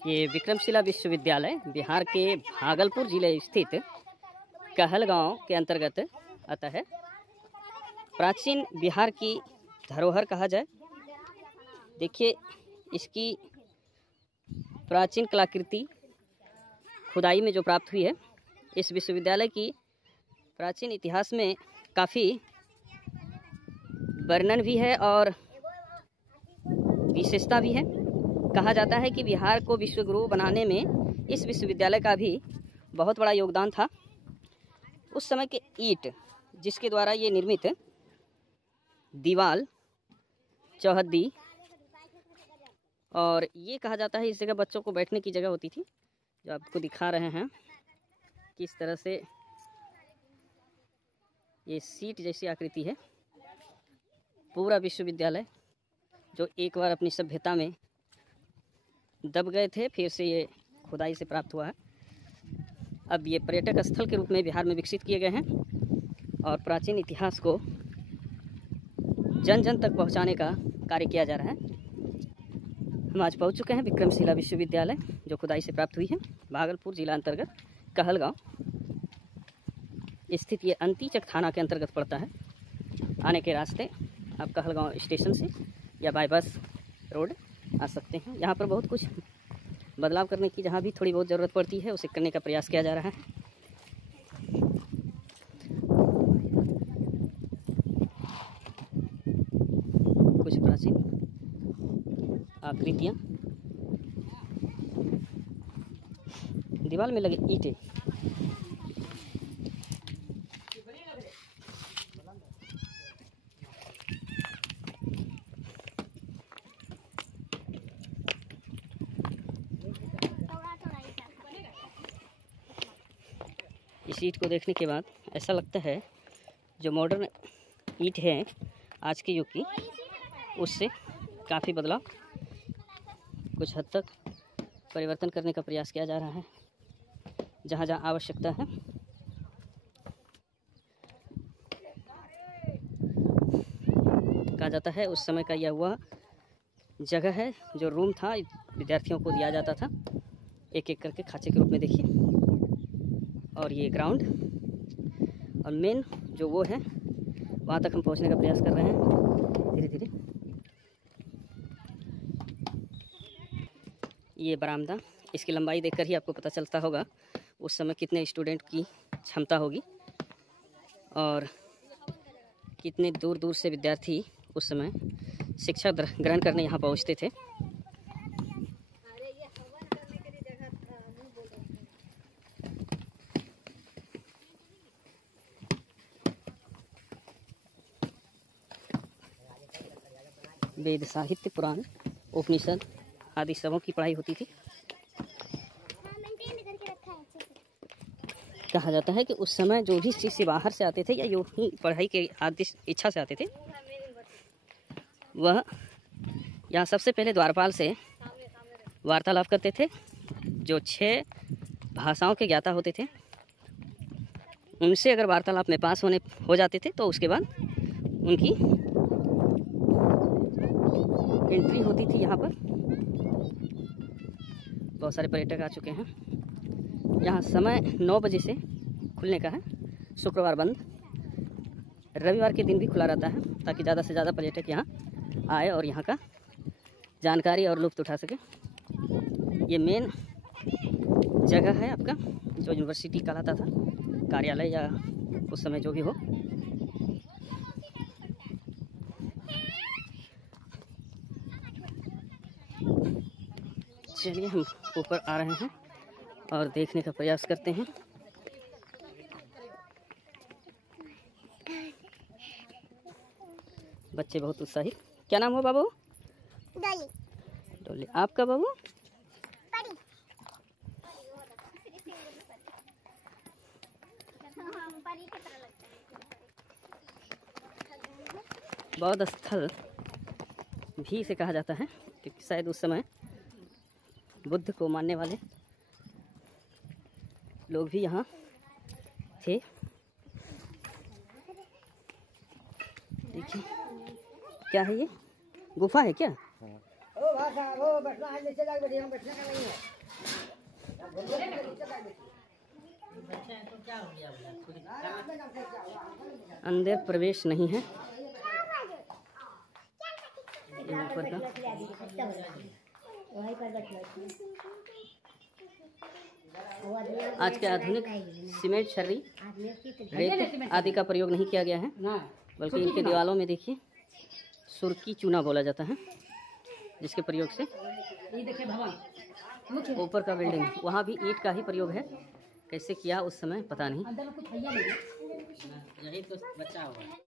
ये विक्रमशिला विश्वविद्यालय बिहार के भागलपुर जिले स्थित कहलगांव के अंतर्गत आता है। प्राचीन बिहार की धरोहर कहा जाए। देखिए इसकी प्राचीन कलाकृति खुदाई में जो प्राप्त हुई है। इस विश्वविद्यालय की प्राचीन इतिहास में काफ़ी वर्णन भी है और विशेषता भी है। कहा जाता है कि बिहार को विश्वगुरु बनाने में इस विश्वविद्यालय का भी बहुत बड़ा योगदान था। उस समय के ईंट जिसके द्वारा ये निर्मित दीवाल, चौहद्दी और ये कहा जाता है इस जगह बच्चों को बैठने की जगह होती थी, जो आपको दिखा रहे हैं किस तरह से ये सीट जैसी आकृति है। पूरा विश्वविद्यालय जो एक बार अपनी सभ्यता में दब गए थे, फिर से ये खुदाई से प्राप्त हुआ है। अब ये पर्यटक स्थल के रूप में बिहार में विकसित किए गए हैं और प्राचीन इतिहास को जन जन तक पहुंचाने का कार्य किया जा रहा है। हम आज पहुंच चुके हैं विक्रमशिला विश्वविद्यालय जो खुदाई से प्राप्त हुई है। भागलपुर जिला अंतर्गत कहलगांव स्थित ये अंतीचक थाना के अंतर्गत पड़ता है। आने के रास्ते आप कहलगांव स्टेशन से या बाय बस रोड आ सकते हैं। यहाँ पर बहुत कुछ बदलाव करने की जहाँ भी थोड़ी बहुत ज़रूरत पड़ती है उसे करने का प्रयास किया जा रहा है। कुछ प्राचीन आकृतियाँ, दीवार में लगे ईंटें। इस ईंट को देखने के बाद ऐसा लगता है जो मॉडर्न ईंट है आज के युग की, उससे काफ़ी बदलाव, कुछ हद तक परिवर्तन करने का प्रयास किया जा रहा है जहाँ जहाँ आवश्यकता है। कहा जाता है उस समय का यह हुआ जगह है जो रूम था, विद्यार्थियों को दिया जाता था एक एक करके खांचे के रूप में। देखिए, और ये ग्राउंड और मेन जो वो है वहाँ तक हम पहुँचने का प्रयास कर रहे हैं धीरे धीरे। ये बरामदा, इसकी लंबाई देखकर ही आपको पता चलता होगा उस समय कितने स्टूडेंट की क्षमता होगी और कितने दूर दूर से विद्यार्थी उस समय शिक्षा ग्रहण करने यहाँ पहुँचते थे। वेद, साहित्य, पुराण, उपनिषद आदि सबों की पढ़ाई होती थी। कहा जाता है कि उस समय जो भी शिष्य बाहर से आते थे या यूँ ही पढ़ाई के आदि इच्छा से आते थे, वह यहाँ सबसे पहले द्वारपाल से वार्तालाप करते थे। जो 6 भाषाओं के ज्ञाता होते थे उनसे अगर वार्तालाप में पास हो जाते थे तो उसके बाद उनकी एंट्री होती थी। यहाँ पर बहुत सारे पर्यटक आ चुके हैं। यहाँ समय 9 बजे से खुलने का है, शुक्रवार बंद, रविवार के दिन भी खुला रहता है ताकि ज़्यादा से ज़्यादा पर्यटक यहाँ आए और यहाँ का जानकारी और लुत्फ़ उठा सके। ये मेन जगह है आपका जो यूनिवर्सिटी कहलाता था, कार्यालय या उस समय जो भी हो। चलिए हम ऊपर आ रहे हैं और देखने का प्रयास करते हैं। बच्चे बहुत उत्साहित। क्या नाम हो बाबू? डोली। डोली। आपका बाबू? परी। बौद्ध स्थल भी इसे कहा जाता है क्योंकि शायद उस समय बुद्ध को मानने वाले लोग भी यहाँ थे। देखिए क्या है, ये गुफा है क्या? वो बैठना है, नीचे जाके बैठिए, हम बैठने का नहीं है। अंदर प्रवेश नहीं है। ऊपर का आज के आधुनिक सीमेंट छर्री रेत आदि का प्रयोग नहीं किया गया है, बल्कि इनके दीवारों में देखिए सुर्की चूना बोला जाता है, जिसके प्रयोग से ऊपर का बिल्डिंग वहाँ भी ईंट का ही प्रयोग है। कैसे किया उस समय पता नहीं। यही तो बचा हुआ है।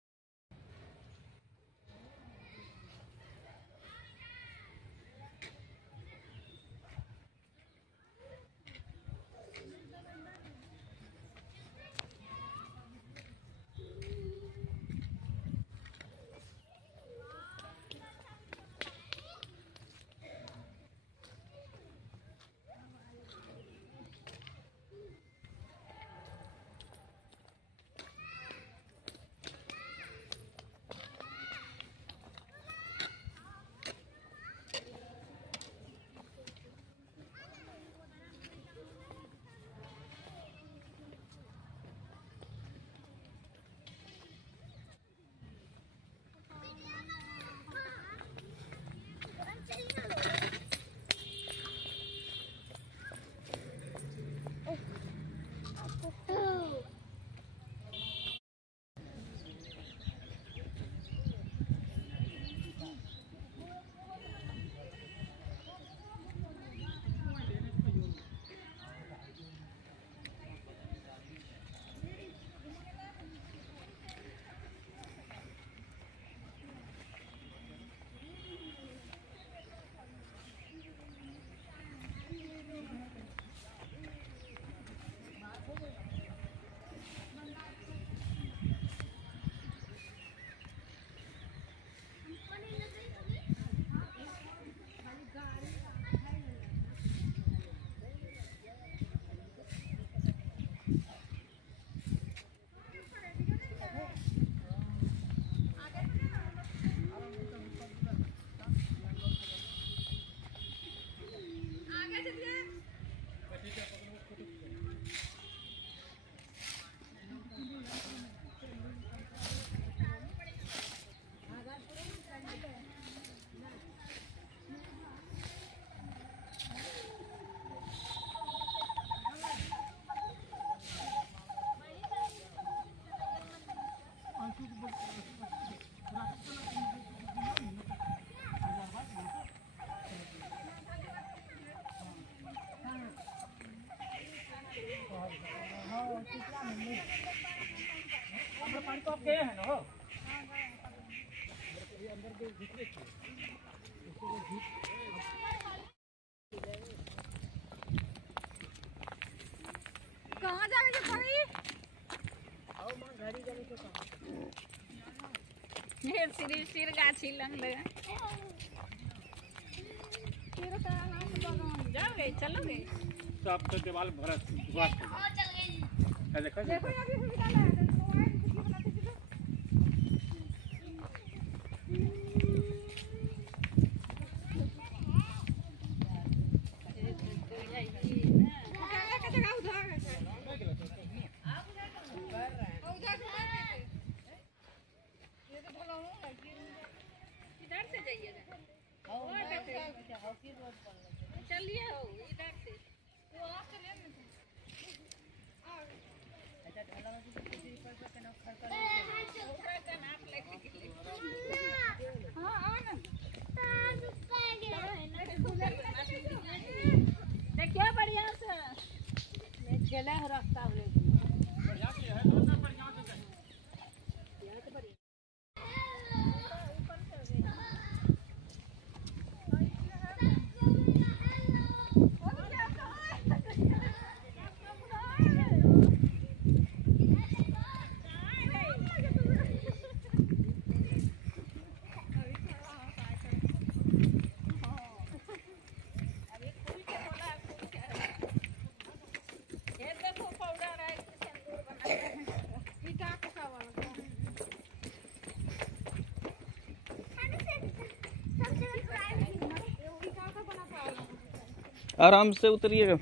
कहाँ जाने के पड़ी? सिर गाछी लंग लगा। जाओगे चलोगे? तो आप तो दीवार भरत देखो देखो अभी सुविधा है। चलिए हो इधर से वो आप चले देखिए बढ़िया से चले रास्ता आराम से उतरिएगा।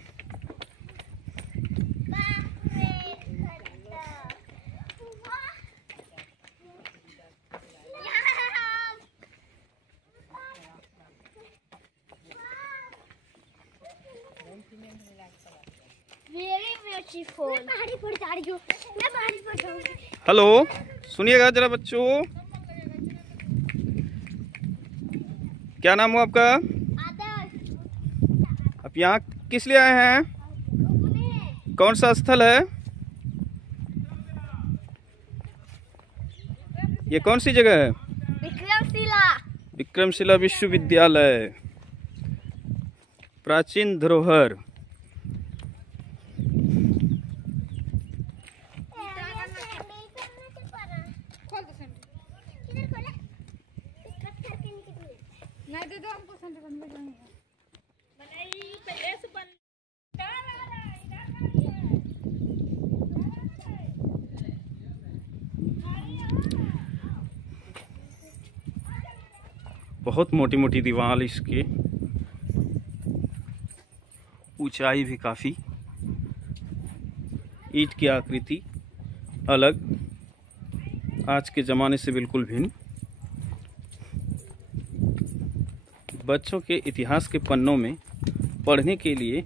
हेलो, सुनिएगा जरा बच्चों, क्या नाम हो आपका? आप यहाँ किस लिए आए हैं? कौन सा स्थल है ये? कौन सी जगह है? विक्रमशिला। विक्रमशिला विश्वविद्यालय, प्राचीन धरोहर। नहीं दे दो हमको सेंटर बंद कर देंगे। बनाई पहले से बंद बहुत मोटी मोटी दीवार, इसके ऊंचाई भी काफी, ईंट की आकृति अलग, आज के जमाने से बिल्कुल भिन्न। बच्चों के इतिहास के पन्नों में पढ़ने के लिए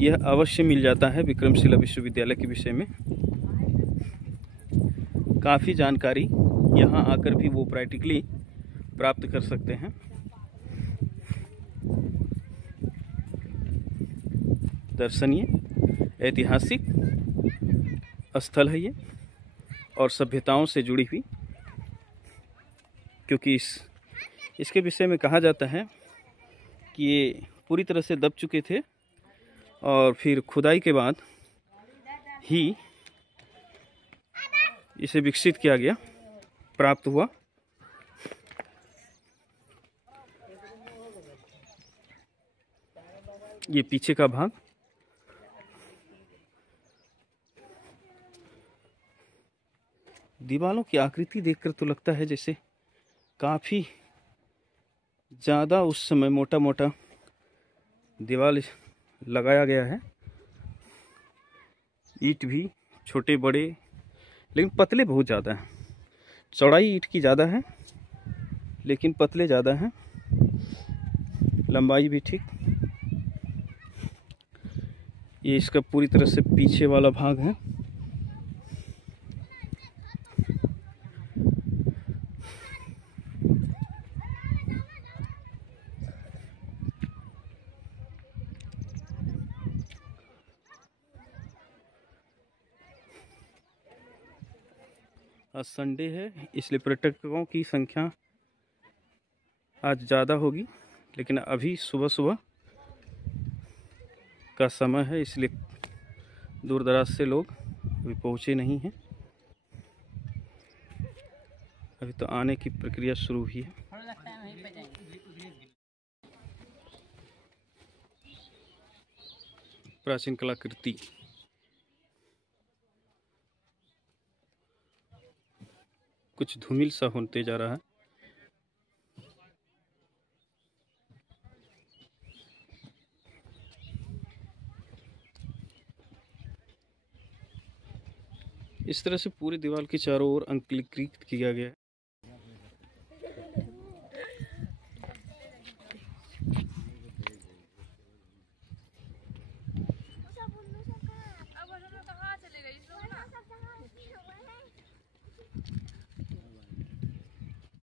यह अवश्य मिल जाता है विक्रमशिला विश्वविद्यालय के विषय में। काफ़ी जानकारी यहाँ आकर भी वो प्रैक्टिकली प्राप्त कर सकते हैं। दर्शनीय ऐतिहासिक स्थल है ये, और सभ्यताओं से जुड़ी हुई, क्योंकि इसके विषय में कहा जाता है कि ये पूरी तरह से दब चुके थे और फिर खुदाई के बाद ही इसे विकसित किया गया, प्राप्त हुआ। ये पीछे का भाग, दीवारों की आकृति देखकर तो लगता है जैसे काफ़ी ज़्यादा उस समय मोटा मोटा दीवार लगाया गया है। ईंट भी छोटे बड़े, लेकिन पतले बहुत ज़्यादा हैं। चौड़ाई ईंट की ज़्यादा है लेकिन पतले ज़्यादा हैं, लंबाई भी ठीक। ये इसका पूरी तरह से पीछे वाला भाग है। आज संडे है इसलिए पर्यटकों की संख्या आज ज़्यादा होगी, लेकिन अभी सुबह सुबह का समय है इसलिए दूर दराज से लोग अभी पहुँचे नहीं हैं। अभी तो आने की प्रक्रिया शुरू हुई है। प्राचीन कलाकृति, कुछ धूमिल सा होते जा रहा है। इस तरह से पूरी दीवार की चारों ओर अंकलिकृत किया गया है।